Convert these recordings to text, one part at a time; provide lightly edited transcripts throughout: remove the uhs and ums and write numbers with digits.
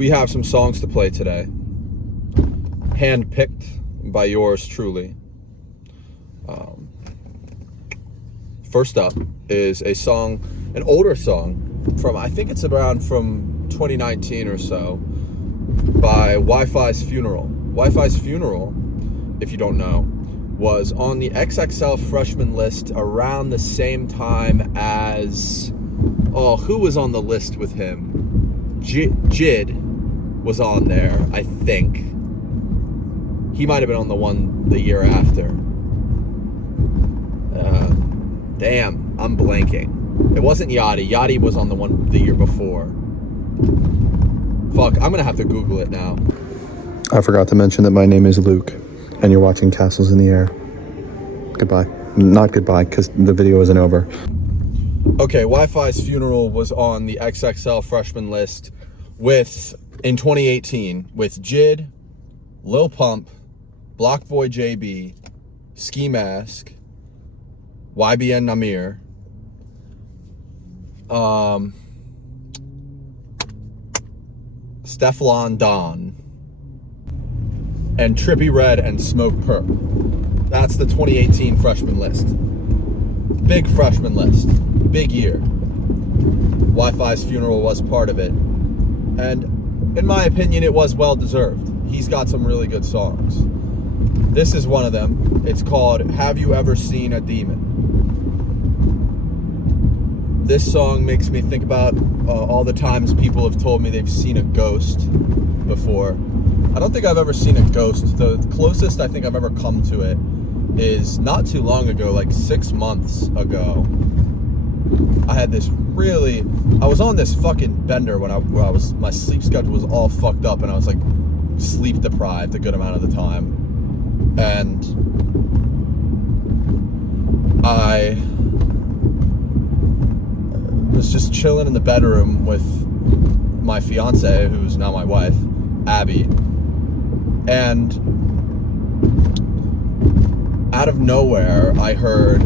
we have some songs to play today, hand-picked by yours truly. First up is a song, an older song from, I think it's around from 2019 or so, by Wifisfuneral. Wifisfuneral, if you don't know, was on the XXL freshman list around the same time as, who was on the list with him? Jid was on there, I think. He might have been on the one the year after. Damn, I'm blanking. It wasn't Yachty. Yachty was on the one the year before. Fuck, I'm gonna have to Google it now. I forgot to mention that my name is Luke, and you're watching Castles in the Air. Goodbye. Not goodbye, because the video isn't over. Okay, Wifisfuneral was on the XXL freshman list in 2018 with Jid, Lil Pump, Blockboy JB, Ski Mask, YBN Namir, Stefflon Don, and Trippie Redd and Smoke Perp. That's the 2018 freshman list. Big freshman list. Big year. Wifisfuneral was part of it. And in my opinion, it was well deserved. He's got some really good songs. This is one of them. It's called Have You Ever Seen a Demon? This song makes me think about all the times people have told me they've seen a ghost before. I don't think I've ever seen a ghost. The closest I think I've ever come to it is not too long ago, like 6 months ago. I was on this fucking bender when my sleep schedule was all fucked up and I was like sleep deprived a good amount of the time. And I was just chilling in the bedroom with my fiance, who's now my wife, Abby, and out of nowhere I heard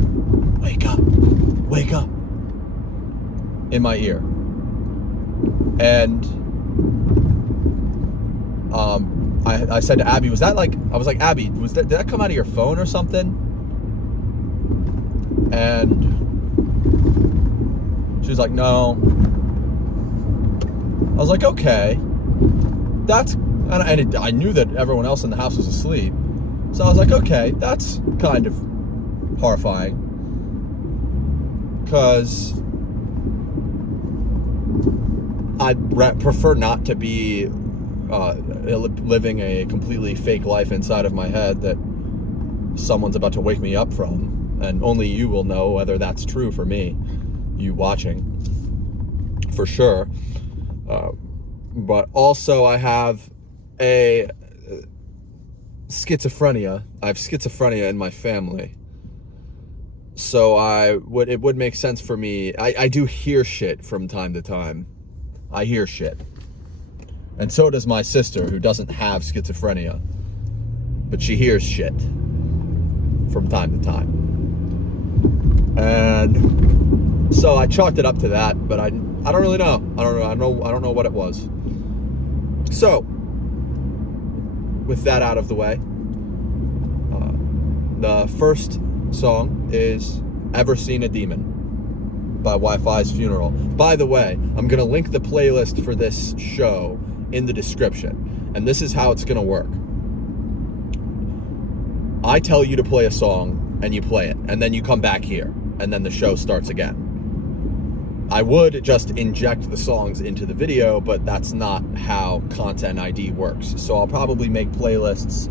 wake up in my ear. And I said to Abby, Abby, did that come out of your phone or something? And she was like, no. I was like, okay. And I knew that everyone else in the house was asleep. So I was like, okay, that's kind of horrifying. Because I'd prefer not to be living a completely fake life inside of my head that someone's about to wake me up from. And only you will know whether that's true for me, you watching, for sure. But also I have a schizophrenia. I have schizophrenia in my family. So it would make sense for me. I do hear shit from time to time. I hear shit. And so does my sister, who doesn't have schizophrenia. But she hears shit from time to time. And so I chalked it up to that, but I don't really know. I don't know what it was. So, with that out of the way, the first song is Ever Seen a Demon by Wifisfuneral. By the way, I'm going to link the playlist for this show in the description. And this is how it's going to work. I tell you to play a song, and you play it. And then you come back here. And then the show starts again. I would just inject the songs into the video, but that's not how Content ID works. So I'll probably make playlists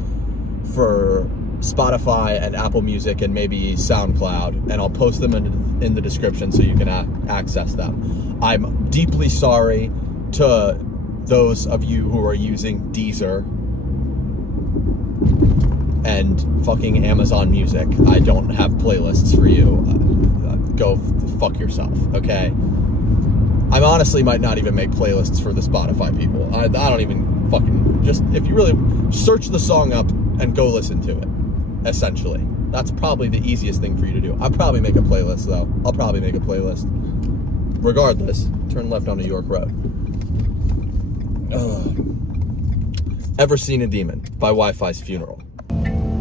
for Spotify and Apple Music and maybe SoundCloud, and I'll post them in the description so you can access them. I'm deeply sorry to those of you who are using Deezer and fucking Amazon Music. I don't have playlists for you. Go fuck yourself, okay? I honestly might not even make playlists for the Spotify people. I don't even fucking, just, if you really search the song up and go listen to it, essentially. That's probably the easiest thing for you to do. I'll probably make a playlist, though. I'll probably make a playlist. Regardless, turn left onto York Road. Ever Seen a Demon by Wifisfuneral.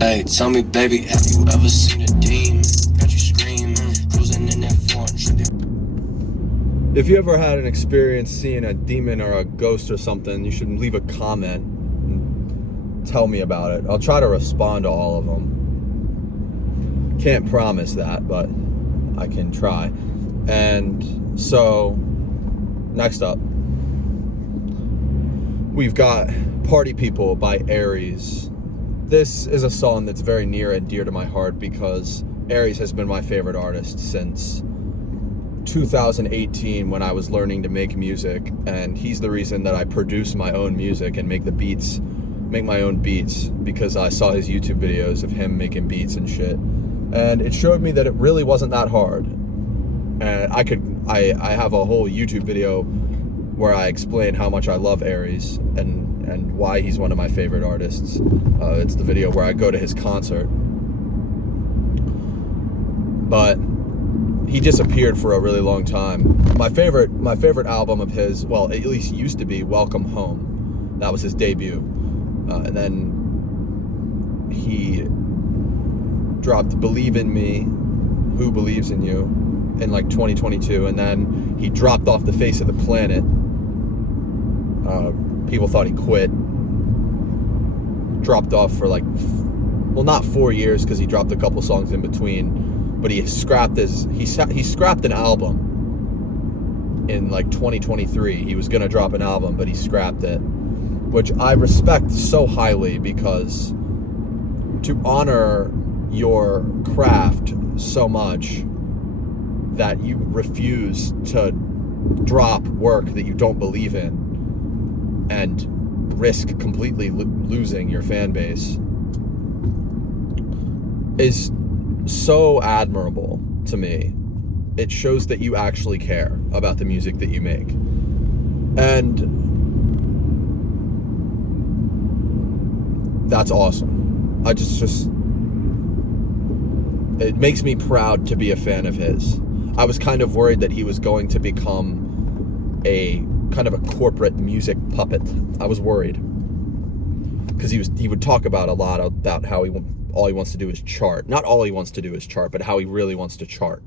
Hey, tell me, baby, have you ever seen a demon? Got you screaming, cruising in that foreign. If you ever had an experience seeing a demon or a ghost or something, you should leave a comment and tell me about it. I'll try to respond to all of them. Can't promise that, but I can try. And so, next up, we've got Party People by Aries. This is a song that's very near and dear to my heart because Aries has been my favorite artist since 2018 when I was learning to make music, and he's the reason that I produce my own music and make my own beats, because I saw his YouTube videos of him making beats and shit, and it showed me that it really wasn't that hard. And I have a whole YouTube video where I explain how much I love Aries and why he's one of my favorite artists. It's the video where I go to his concert. But he disappeared for a really long time. My favorite album of his, well, at least used to be Welcome Home. That was his debut. And then he dropped Believe in Me, Who Believes in You, in like 2022. And then he dropped off the face of the planet. People thought he quit. Dropped off for like, well, not 4 years because he dropped a couple songs in between. But he scrapped an album in like 2023. He was gonna drop an album, but he scrapped it, which I respect so highly, because to honor your craft so much that you refuse to drop work that you don't believe in and risk completely losing your fan base is so admirable to me. It shows that you actually care about the music that you make. And that's awesome. It makes me proud to be a fan of his. I was kind of worried that he was going to become a kind of a corporate music puppet. I was worried. Because he would talk about a lot about how all he wants to do is chart. Not all he wants to do is chart, but how he really wants to chart.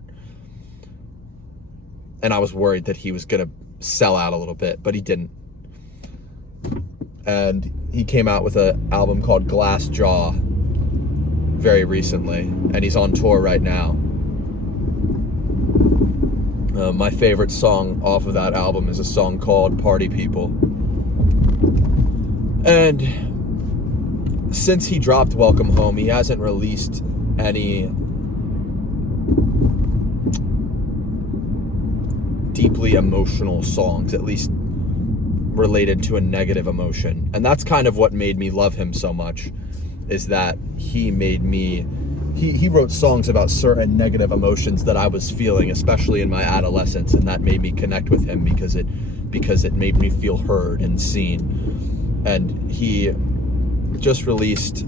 And I was worried that he was going to sell out a little bit, but he didn't. And he came out with an album called Glass Jaw very recently, and he's on tour right now. My favorite song off of that album is a song called Party People. And since he dropped Welcome Home, he hasn't released any deeply emotional songs, at least related to a negative emotion. And that's kind of what made me love him so much, is that he wrote songs about certain negative emotions that I was feeling, especially in my adolescence, and that made me connect with him because it made me feel heard and seen. And he just released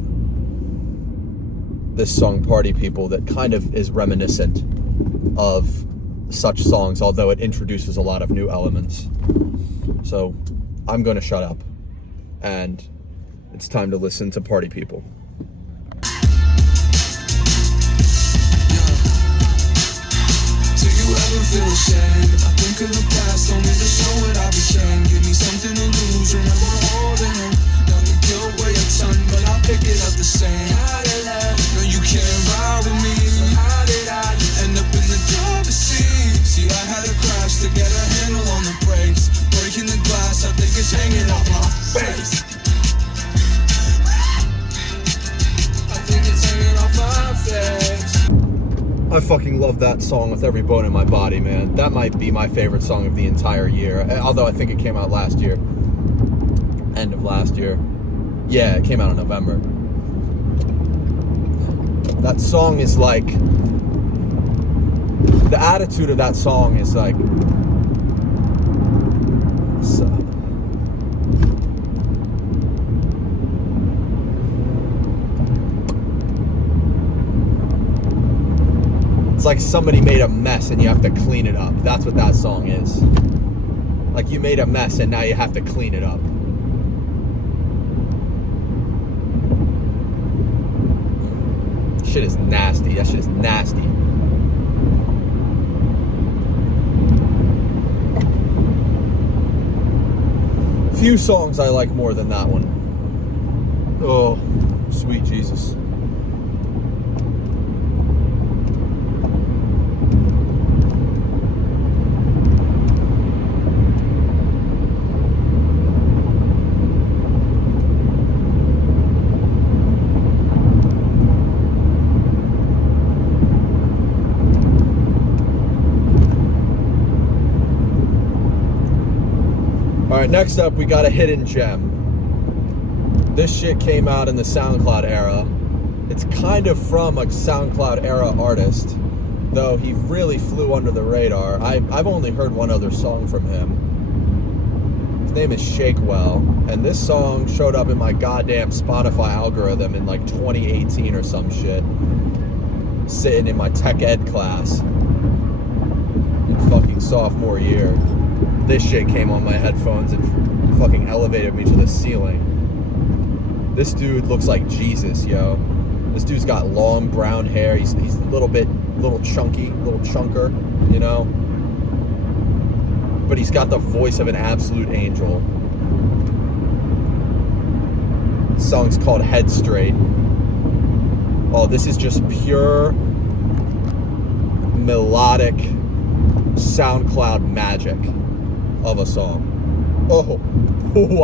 this song Party People that kind of is reminiscent of such songs, although it introduces a lot of new elements. So I'm going to shut up, and it's time to listen to Party People. Do you ever feel ashamed? I think of the past, only to show what I became. Give me something to lose, remember holding on. Now the guilt weigh a ton, but I'll pick it up the same. No, you can't ride with me. So how did I end up in the driver's seat? See, I had to crash to get a handle on the brakes. Breaking the glass, I think it's hanging off my face. I think it's hanging off my face. I fucking love that song with every bone in my body, man. That might be my favorite song of the entire year. Although I think it came out last year. End of last year. Yeah, it came out in November. That song is like... the attitude of that song is like... It's like somebody made a mess and you have to clean it up. That's what that song is. Like you made a mess and now you have to clean it up. Shit is nasty. That shit is nasty. Few songs I like more than that one. Oh, sweet Jesus. All right, next up, we got a hidden gem. This shit came out in the SoundCloud era. It's kind of from a SoundCloud era artist, though he really flew under the radar. I've only heard one other song from him. His name is Shakewell, and this song showed up in my goddamn Spotify algorithm in like 2018 or some shit. Sitting in my tech ed class in fucking sophomore year. This shit came on my headphones and fucking elevated me to the ceiling. This dude looks like Jesus, yo. This dude's got long brown hair. He's a little chunky, little chunker, you know? But he's got the voice of an absolute angel. The song's called Head Straight. Oh, this is just pure melodic SoundCloud magic of a song. Oh,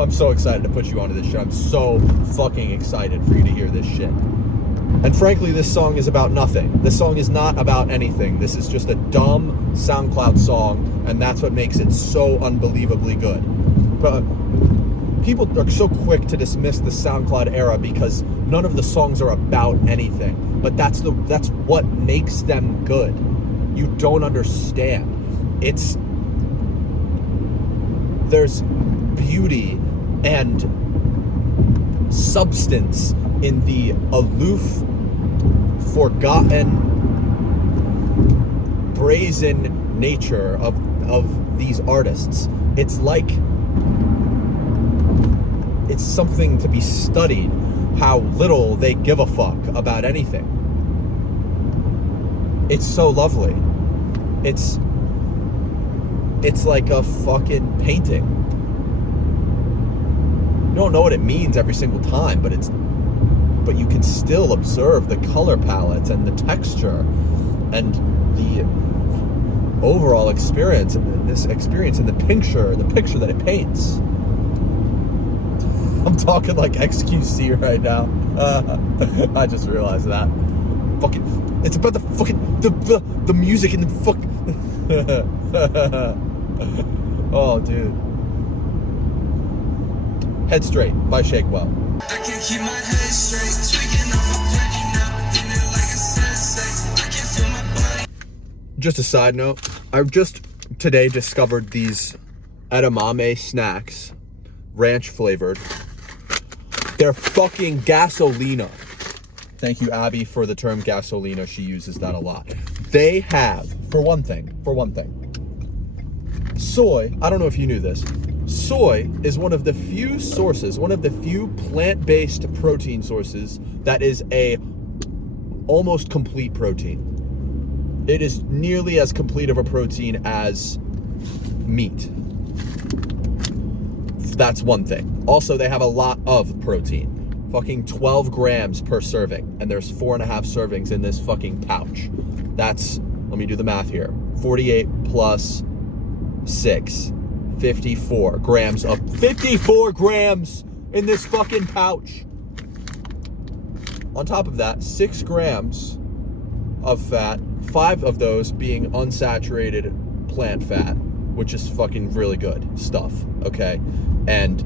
I'm so excited to put you onto this shit. I'm so fucking excited for you to hear this shit. And frankly, this song is about nothing. This song is not about anything. This is just a dumb SoundCloud song, and that's what makes it so unbelievably good. But people are so quick to dismiss the SoundCloud era because none of the songs are about anything. But that's what makes them good. You don't understand. There's beauty and substance in the aloof, forgotten, brazen nature of these artists. It's something to be studied, how little they give a fuck about anything. It's so lovely. It's like a fucking painting. You don't know what it means every single time, but you can still observe the color palette and the texture and the overall experience, this experience and the picture that it paints. I'm talking like XQC right now. I just realized that. Fucking, it's about the fucking the music and the fuck. Oh, dude. Head Straight by Shakewell. I can keep my head straight, tweaking off a penny now, in it like a sensei. I can feel my body. Just a side note, I just today discovered these edamame snacks, ranch flavored. They're fucking gasolina. Thank you, Abby, for the term gasolina. She uses that a lot. They have, for one thing, soy. I don't know if you knew this. Soy is one of the few plant-based protein sources that is a almost complete protein. It is nearly as complete of a protein as meat. That's one thing. Also, they have a lot of protein. Fucking 12 grams per serving. And there's 4.5 servings in this fucking pouch. That's, let me do the math here. 48 plus 6. 54 grams in this fucking pouch. On top of that, 6 grams of fat, 5 of those being unsaturated plant fat, which is fucking really good stuff, okay? And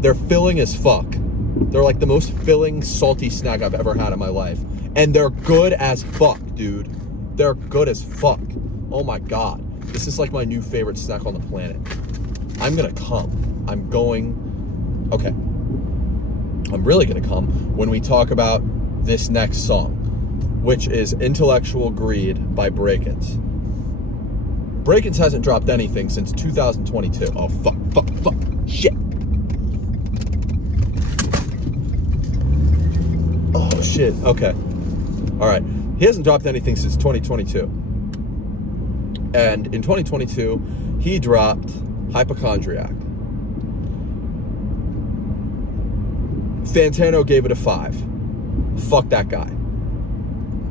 they're filling as fuck. They're like the most filling, salty snack I've ever had in my life. And they're good as fuck, dude. They're good as fuck. Oh my God. This is like my new favorite snack on the planet. I'm gonna come. Okay. I'm really gonna come when we talk about this next song, which is Intellectual Greed by Brakence. Brakence hasn't dropped anything since 2022. Oh, fuck, shit. Oh, shit. shit. Okay. All right. He hasn't dropped anything since 2022. And in 2022, he dropped Hypochondriac. Fantano gave it a 5. Fuck that guy.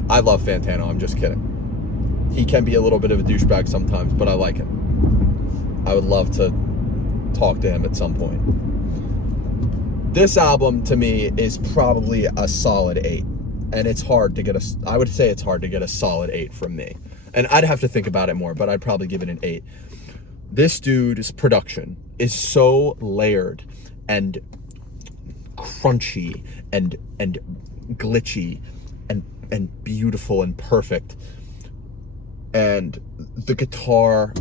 I love Fantano, I'm just kidding. He can be a little bit of a douchebag sometimes, but I like him. I would love to talk to him at some point. This album, to me, is probably a solid 8. And it's hard to get I would say it's hard to get a solid 8 from me. And I'd have to think about it more, but I'd probably give it an 8. This dude's production is so layered and crunchy and glitchy and beautiful and perfect. And the guitar,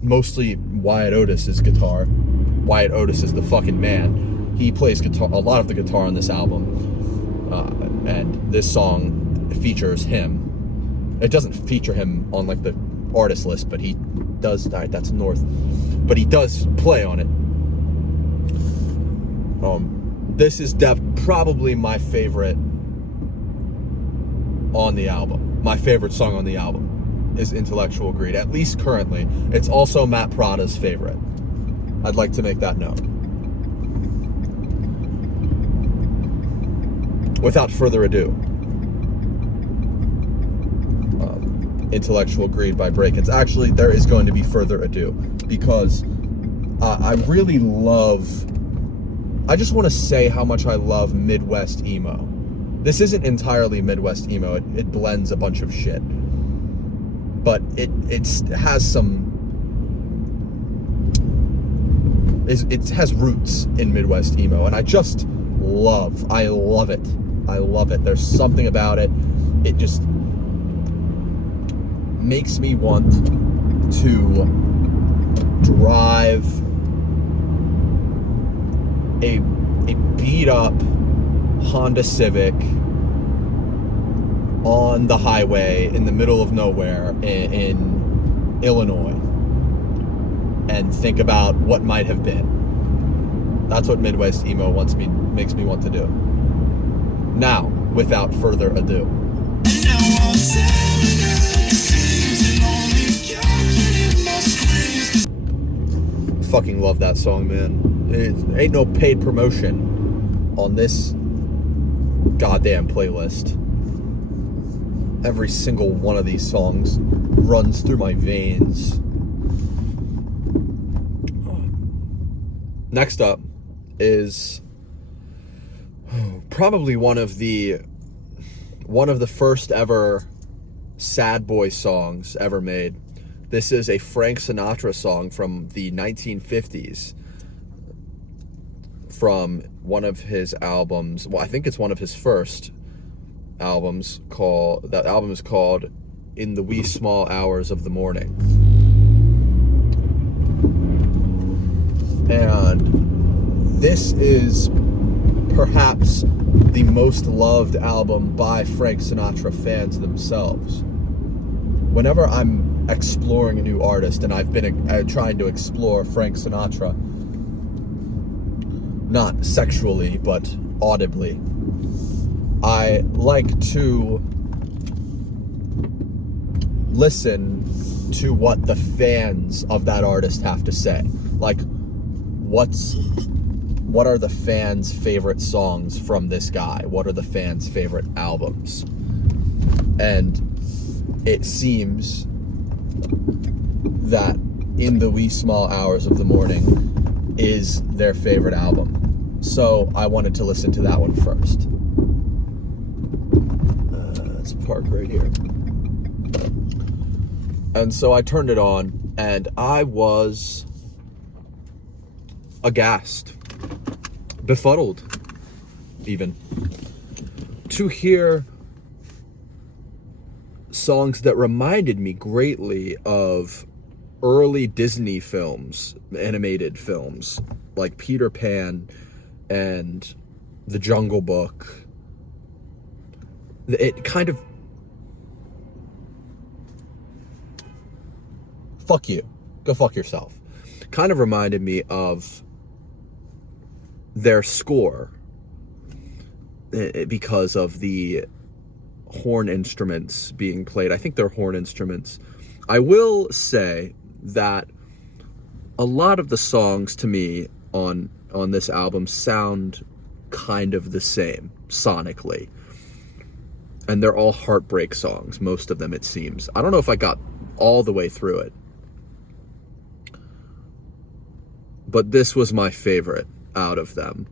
mostly Wyatt Otis's guitar. Wyatt Otis is the fucking man. He plays guitar, a lot of the guitar on this album. And this song features him. It doesn't feature him on like the artist list, but he does. All right, that's North. But he does play on it. This is probably my favorite on the album. My favorite song on the album is Intellectual Greed, at least currently. It's also Matt Prada's favorite. I'd like to make that known. Without further ado, Intellectual Greed by Brakence. Actually, there is going to be further ado, because I really love... I just want to say how much I love Midwest emo. This isn't entirely Midwest emo. It blends a bunch of shit. But it has some... It has roots in Midwest emo, and I love it. I love it. There's something about it. It just makes me want to drive a beat up Honda Civic on the highway in the middle of nowhere in Illinois and think about what might have been. That's what Midwest emo makes me want to do. Now, without further ado. Fucking love that song, man. It ain't no paid promotion on this goddamn playlist. Every single one of these songs runs through my veins. Next up is probably one of the first ever sad boy songs ever made. This is a Frank Sinatra song from the 1950s, from one of his albums. Well, I think it's one of his first albums. That album is called In the Wee Small Hours of the Morning. And this is perhaps the most loved album by Frank Sinatra fans themselves. Whenever I'm exploring a new artist, and I've been trying to explore Frank Sinatra, not sexually, but audibly, I like to listen to what the fans of that artist have to say. Like, what are the fans' favorite songs from this guy? What are the fans' favorite albums? And it seems that In the Wee Small Hours of the Morning is their favorite album. So I wanted to listen to that one first. Let's park right here. And so I turned it on, and I was aghast, befuddled even, to hear songs that reminded me greatly of early Disney films, animated films, like Peter Pan and The Jungle Book. It kind of... Fuck you. Go fuck yourself. Kind of reminded me of their score because of the horn instruments being played. I think they're horn instruments. I will say that a lot of the songs to me on this album sound kind of the same sonically. And they're all heartbreak songs, most of them, it seems. I don't know if I got all the way through it, but this was my favorite out of them.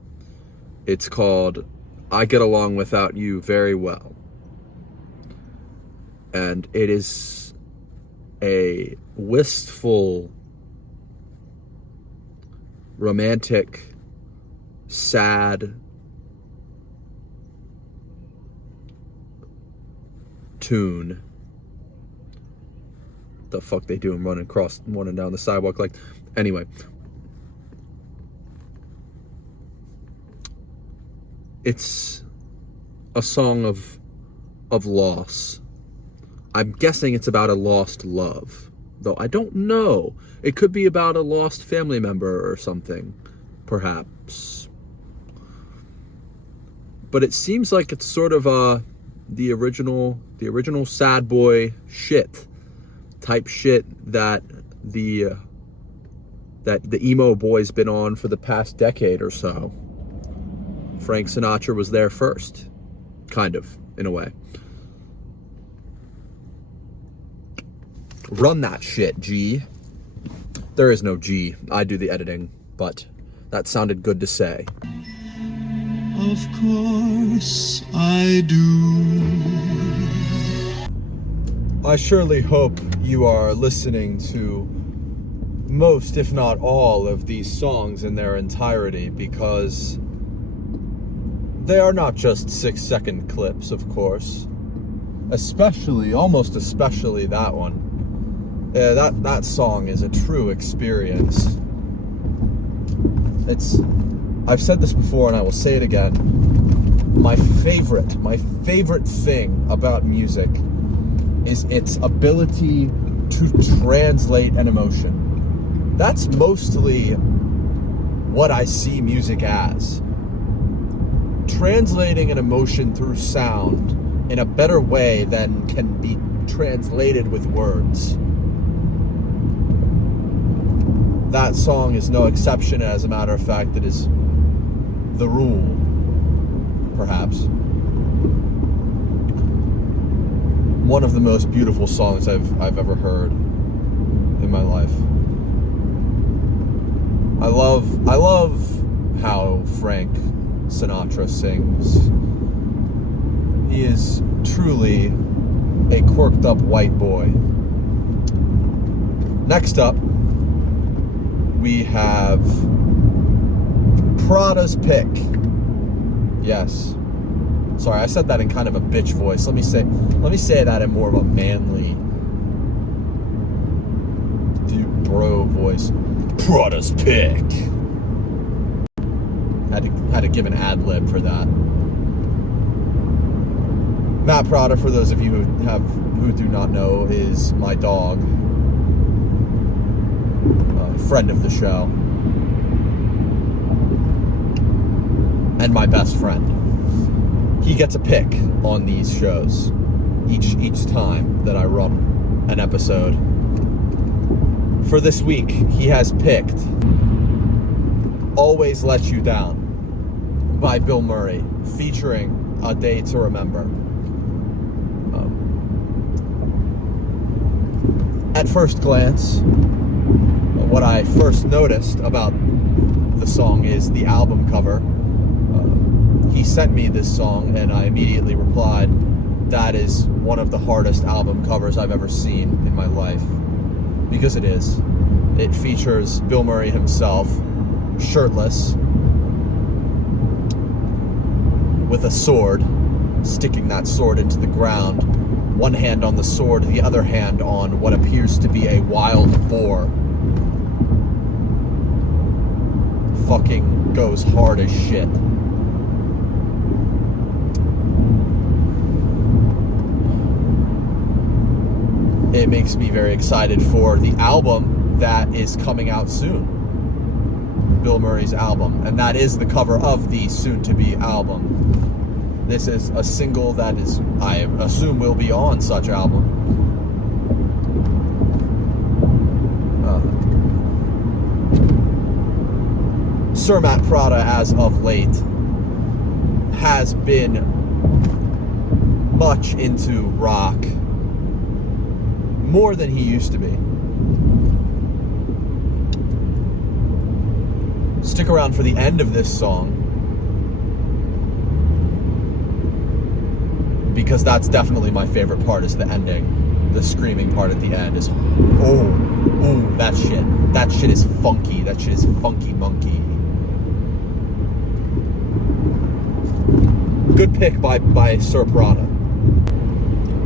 It's called I Get Along Without You Very Well. And it is a wistful, romantic, sad tune. The fuck they doing running down the sidewalk like, anyway. It's a song of loss. I'm guessing it's about a lost love, though I don't know. It could be about a lost family member or something, perhaps. But it seems like it's sort of the original sad boy shit type shit that the emo boy's been on for the past decade or so. Frank Sinatra was there first, kind of, in a way. Run that shit, G. There is no G. I do the editing, but that sounded good to say. Of course I do. I surely hope you are listening to most, if not all, of these songs in their entirety, because they are not just 6-second clips, of course. Almost especially that one. That song is a true experience. I've said this before and I will say it again. My favorite thing about music is its ability to translate an emotion. That's mostly what I see music as. Translating an emotion through sound in a better way than can be translated with words. That song is no exception. As a matter of fact, it is the rule, perhaps. One of the most beautiful songs I've ever heard in my life. I love how Frank Sinatra sings. He is truly a quirked up white boy. Next up, we have PRADA's Pick. Yes. Sorry, I said that in kind of a bitch voice. Let me say that in more of a manly bro voice. PRADA's Pick. Had to give an ad lib for that. Matt PRADA, for those of you who do not know, is my dog, friend of the show, and my best friend. He gets a pick on these shows each time that I run an episode. For this week, he has picked Always Let You Down by Bilmuri, featuring A Day to Remember. At first glance, what I first noticed about the song is the album cover. He sent me this song and I immediately replied, that is one of the hardest album covers I've ever seen in my life. Because it is. It features Bilmuri himself, shirtless, with a sword, sticking that sword into the ground, one hand on the sword, the other hand on what appears to be a wild boar. Fucking goes hard as shit. It makes me very excited for the album that is coming out soon. Bilmuri's album, and that is the cover of the soon-to-be album. This is a single that is, I assume, will be on such album. Sir Matt PRADA, as of late, has been much into rock, more than he used to be. Stick around for the end of this song, because that's definitely my favorite part, is the ending. The screaming part at the end is, oh, that shit. That shit is funky. That shit is funky monkey. Good pick by Sir PRADA.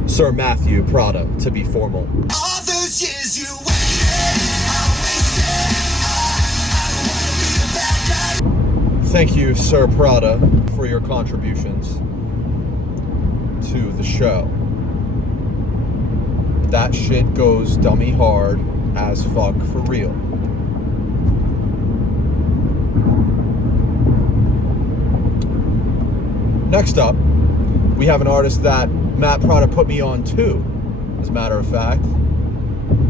Sir Matthew PRADA, to be formal. All those years you waited, I wasted. I don't wanna be a bad guy. Thank you, Sir PRADA, for your contributions to the show. That shit goes dummy hard as fuck for real. Next up, we have an artist that Matt PRADA put me on to, as a matter of fact,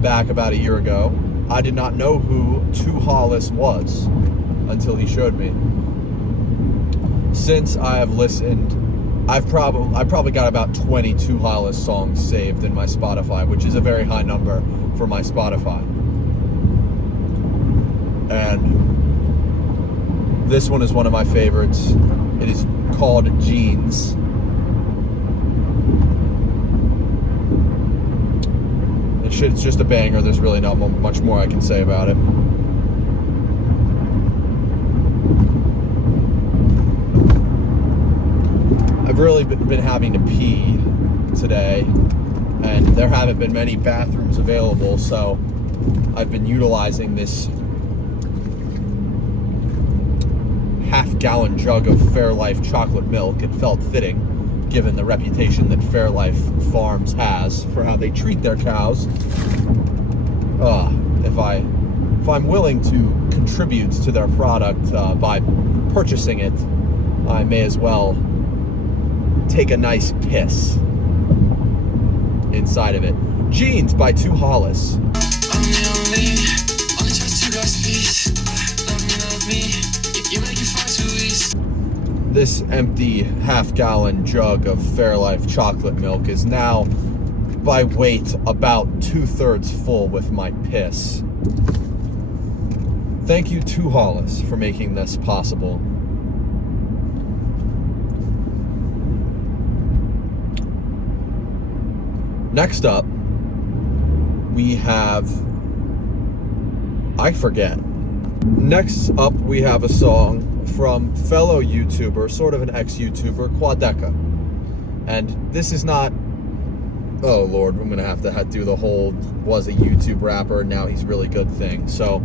back about a year ago. I did not know who Two Hollis was until he showed me. Since I have listened, I've probably got about 20 Two Hollis songs saved in my Spotify, which is a very high number for my Spotify. And this one is one of my favorites. It is called Jeans. It's just a banger. There's really not much more I can say about it. I've really been having to pee today, and there haven't been many bathrooms available, so I've been utilizing this half-gallon jug of Fairlife chocolate milk. It felt fitting, given the reputation that Fairlife Farms has for how they treat their cows. If I'm willing to contribute to their product by purchasing it, I may as well take a nice piss inside of it. Jeans by Two Hollis. I'm the only trust you guys, please. Love me. You make it far too easy. This empty half-gallon jug of Fairlife chocolate milk is now, by weight, about 2/3 full with my piss. Thank you, Two Hollis, for making this possible. Next up, we have... I forget. Next up, we have a song from fellow YouTuber, sort of an ex-YouTuber, Quadeca. And this is not... Oh, Lord, I'm going to have to do the whole was a YouTube rapper, now he's really good thing. So,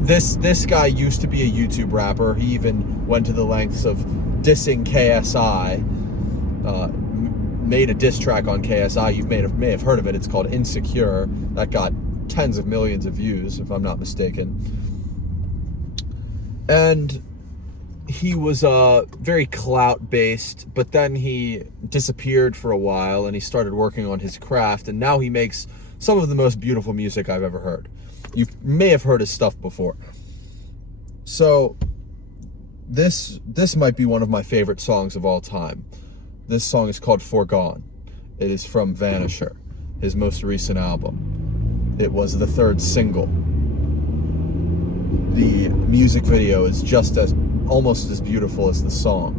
this guy used to be a YouTube rapper. He even went to the lengths of dissing KSI. Made a diss track on KSI. You may have heard of it. It's called Insecure. That got tens of millions of views, if I'm not mistaken. And he was very clout-based, but then he disappeared for a while, and he started working on his craft, and now he makes some of the most beautiful music I've ever heard. You may have heard his stuff before. So, this might be one of my favorite songs of all time. This song is called Forgone. It is from Vanisher, his most recent album. It was the third single. The music video is almost as beautiful as the song.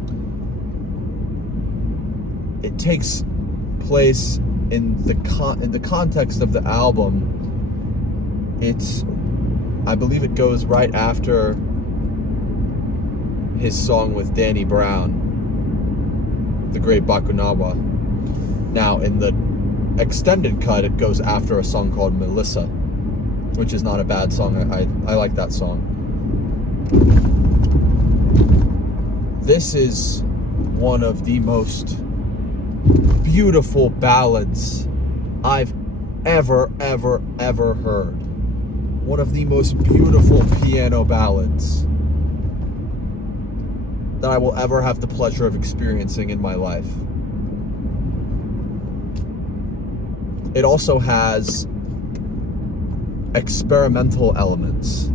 It takes place in the context of the album. I believe it goes right after his song with Danny Brown, the great Bakunawa. Now, in the extended cut, it goes after a song called Melissa, which is not a bad song. I like that song. This is one of the most beautiful ballads I've ever heard. One of the most beautiful piano ballads. that I will ever have the pleasure of experiencing in my life. It also has experimental elements.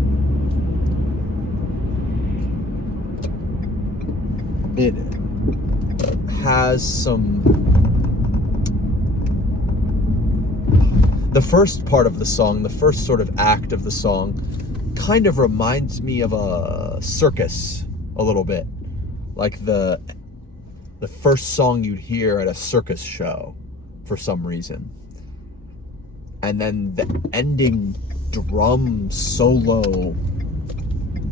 It has some... The first part of the song, the first sort of act of the song, kind of reminds me of a circus a little bit. Like the first song you'd hear at a circus show for some reason. And then the ending drum solo,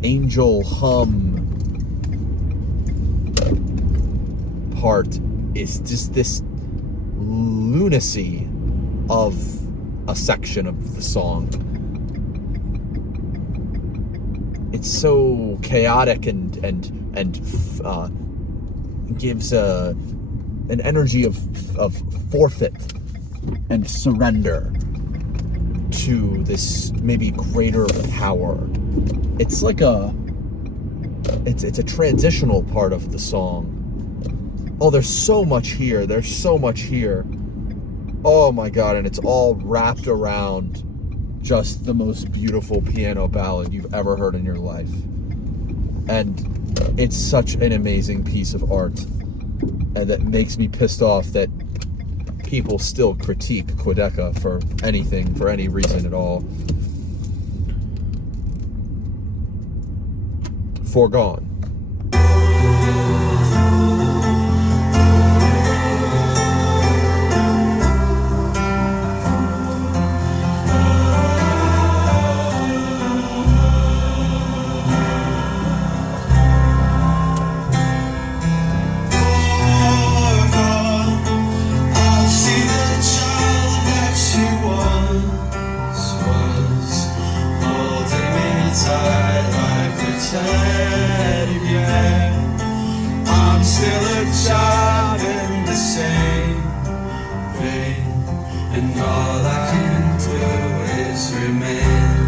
angel hum part is just this lunacy of a section of the song. It's so chaotic and gives an energy of forfeit and surrender to this maybe greater power. It's like it's a transitional part of the song. Oh, there's so much here. There's so much here. Oh my God, and it's all wrapped around just the most beautiful piano ballad you've ever heard in your life. And it's such an amazing piece of art. And that makes me pissed off that people still critique Quadeca for anything, for any reason at all. Forgone. I'm still a child in the same vein, and all I can do is remain.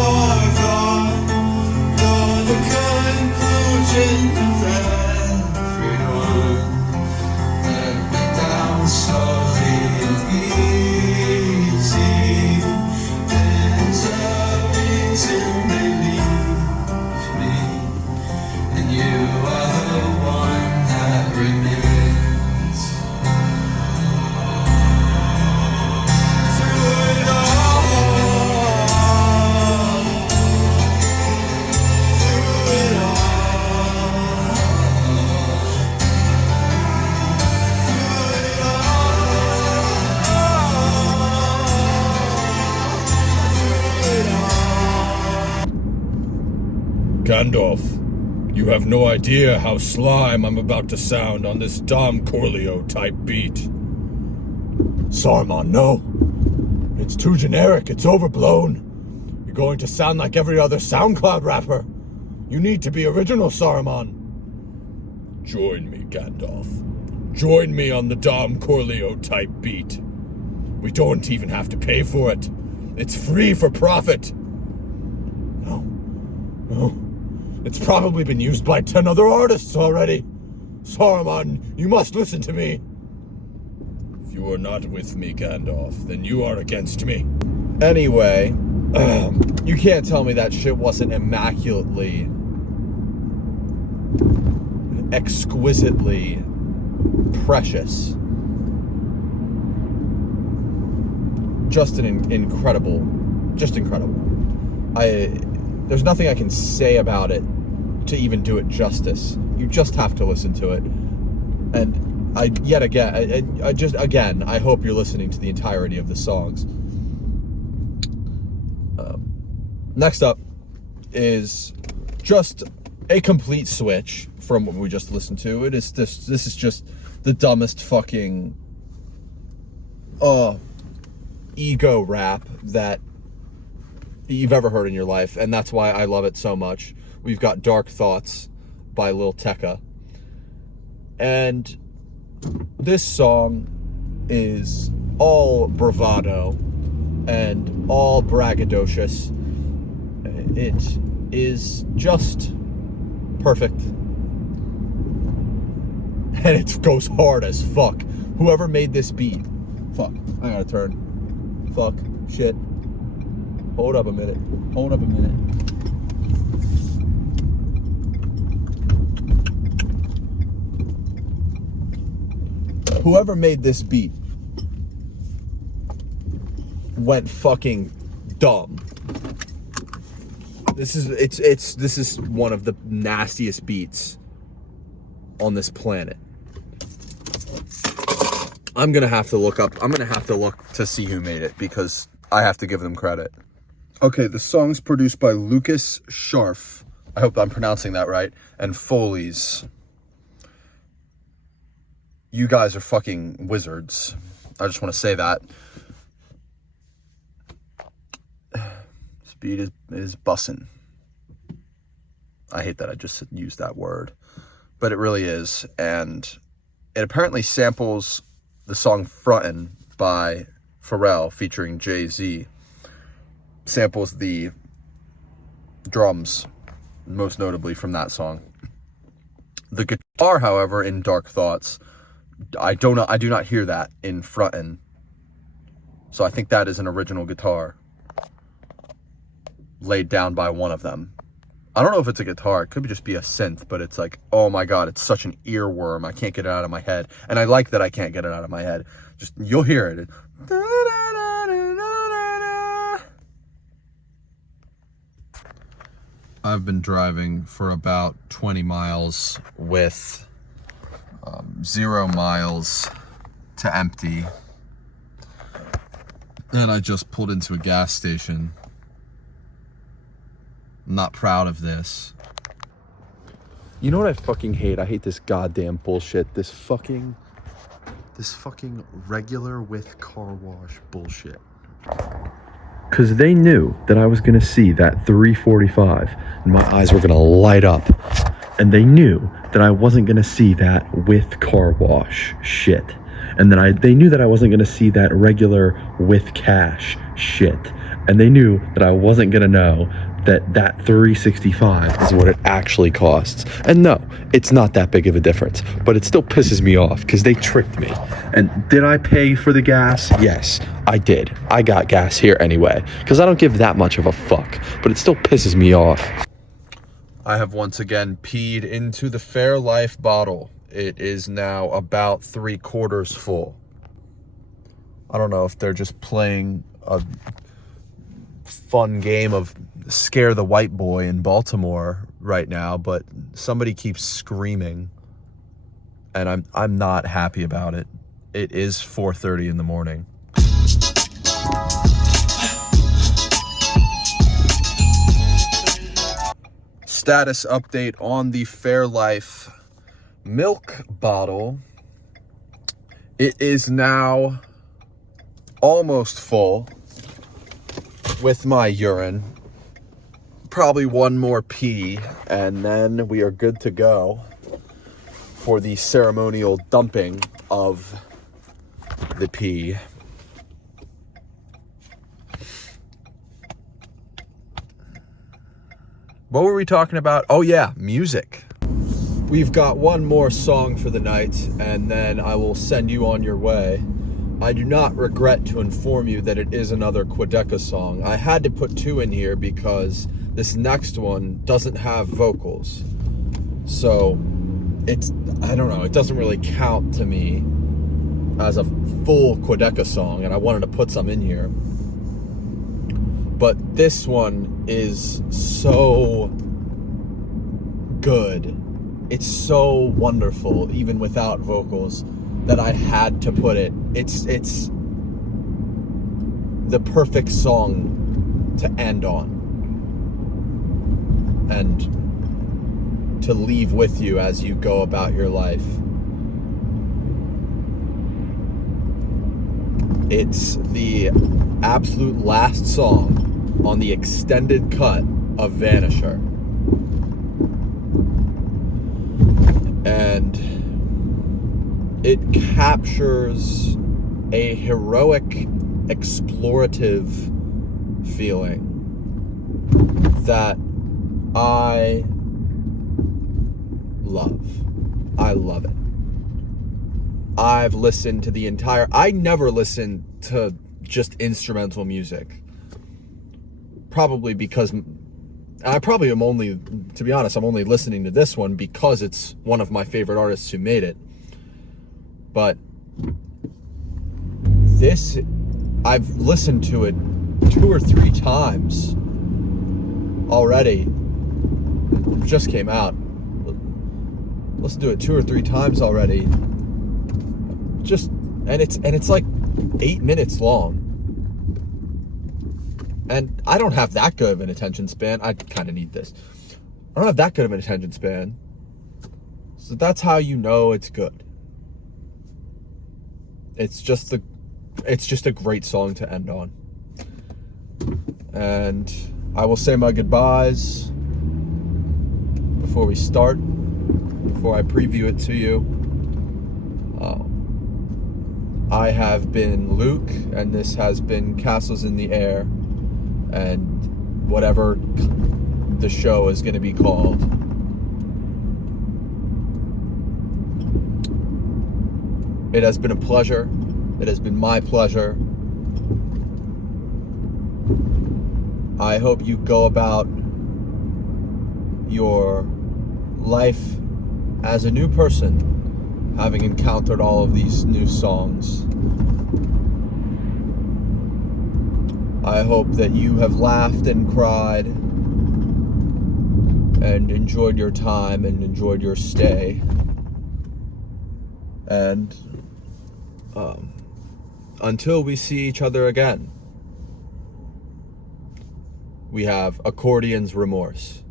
Forgone, you're the conclusion of everyone. Let me down slowly and easy. There's a reason they leave me, and you are the one that remains. Through it all, through it all, through it Gandalf, you have no idea how slime I'm about to sound on this Dom Corleo type beat. Saruman, no. It's too generic. It's overblown. You're going to sound like every other SoundCloud rapper. You need to be original, Saruman. Join me, Gandalf. Join me on the Dom Corleo type beat. We don't even have to pay for it. It's free for profit. No. It's probably been used by 10 other artists already. Saruman, you must listen to me. If you are not with me, Gandalf, then you are against me. Anyway, you can't tell me that shit wasn't immaculately, exquisitely precious. Just incredible. There's nothing I can say about it to even do it justice. You just have to listen to it. And I hope you're listening to the entirety of the songs. Next up is just a complete switch from what we just listened to. This is just the dumbest fucking ego rap that you've ever heard in your life, and that's why I love it so much. We've got Dark Thoughts by Lil Tecca, and this song is all bravado, and all braggadocious. It is just perfect. And it goes hard as fuck. Whoever made this beat. Fuck. I gotta turn. Fuck. Shit. Hold up a minute. Hold up a minute. Whoever made this beat went fucking dumb. This is one of the nastiest beats on this planet. I'm gonna have to look to see who made it, because I have to give them credit. Okay, the song's produced by Lucas Scharf. I hope I'm pronouncing that right. And Foley's. You guys are fucking wizards. I just want to say that. This beat is bussin'. I hate that I just used that word, but it really is. And it apparently samples the song Frontin' by Pharrell featuring Jay-Z. Samples the drums, most notably from that song. The guitar, however, in Dark Thoughts, I do not hear that in Frontin'. So I think that is an original guitar laid down by one of them. I don't know if it's a guitar. It could just be a synth, but it's like, oh my God, it's such an earworm. I can't get it out of my head. And I like that I can't get it out of my head. Just, you'll hear it. I've been driving for about 20 miles with 0 miles to empty. And I just pulled into a gas station. I'm not proud of this. You know what I fucking hate? I hate this goddamn bullshit. This fucking regular with car wash bullshit. Because they knew that I was going to see that 345 and my eyes were going to light up. And they knew that I wasn't going to see that with car wash shit. And then they knew that I wasn't going to see that regular with cash shit. And they knew that I wasn't going to know that 365 is what it actually costs. And no, it's not that big of a difference, but it still pisses me off because they tricked me. And did I pay for the gas? Yes, I did. I got gas here anyway, because I don't give that much of a fuck, but it still pisses me off. I have once again peed into the Fairlife bottle. It is now about 3/4 full. I don't know if they're just playing a fun game of scare the white boy in Baltimore right now, but somebody keeps screaming and I'm not happy about it. It is 4:30 in the morning. Status update on the Fairlife milk bottle. It is now almost full with my urine. Probably one more pee, and then we are good to go for the ceremonial dumping of the pee. What were we talking about? Oh yeah, music. We've got one more song for the night, and then I will send you on your way. I do not regret to inform you that it is another Quadeca song. I had to put 2 in here because this next one doesn't have vocals. So I don't know, it doesn't really count to me as a full Quadeca song, and I wanted to put some in here. But this one is so good. It's so wonderful, even without vocals, that I had to put it. It's the perfect song to end on and to leave with you as you go about your life. It's the absolute last song on the extended cut of Vanisher. And it captures a heroic explorative feeling that I love. I love it. I've listened to the entire... I never listened to just instrumental music. Probably because... I probably am only... To be honest, I'm only listening to this one because it's one of my favorite artists who made it. But this... I've listened to it 2 or 3 times already. It just came out. Listened to it 2 or 3 times already. And it's like 8 minutes long. And I don't have that good of an attention span. I kind of need this. I don't have that good of an attention span. So that's how you know it's good. It's just a great song to end on. And I will say my goodbyes before we start, before I preview it to you. I have been Luke, and this has been Castles in the Air, and whatever the show is going to be called. It has been a pleasure. It has been my pleasure. I hope you go about your life as a new person, having encountered all of these new songs. I hope that you have laughed and cried and enjoyed your time and enjoyed your stay. And until we see each other again, we have Accordion's Remorse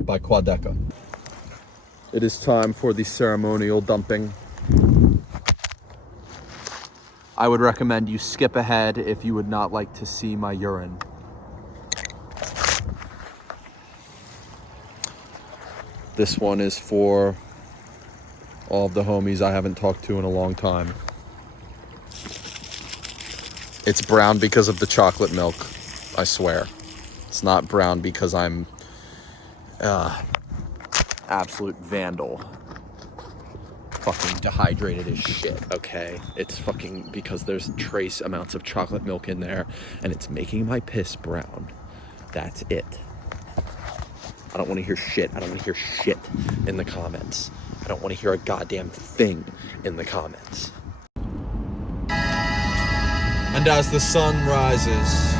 by Quadeca. It is time for the ceremonial dumping. I would recommend you skip ahead if you would not like to see my urine. This one is for all of the homies I haven't talked to in a long time. It's brown because of the chocolate milk, I swear. It's not brown because I'm absolute vandal. Fucking dehydrated as shit, okay? It's fucking because there's trace amounts of chocolate milk in there and it's making my piss brown. That's it. I don't want to hear shit. I don't want to hear shit in the comments. I don't want to hear a goddamn thing in the comments. And as the sun rises,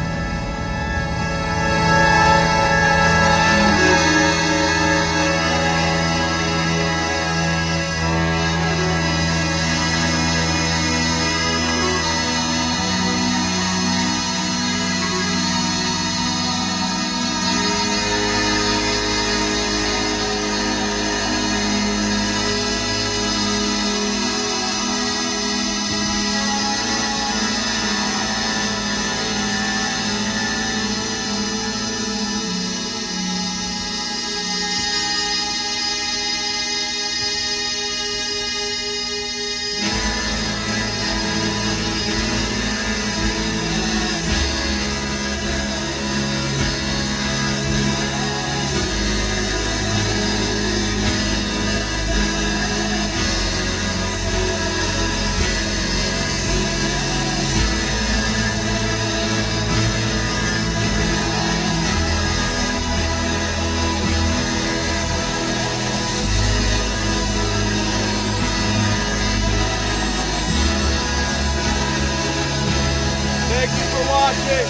watching.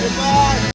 Goodbye.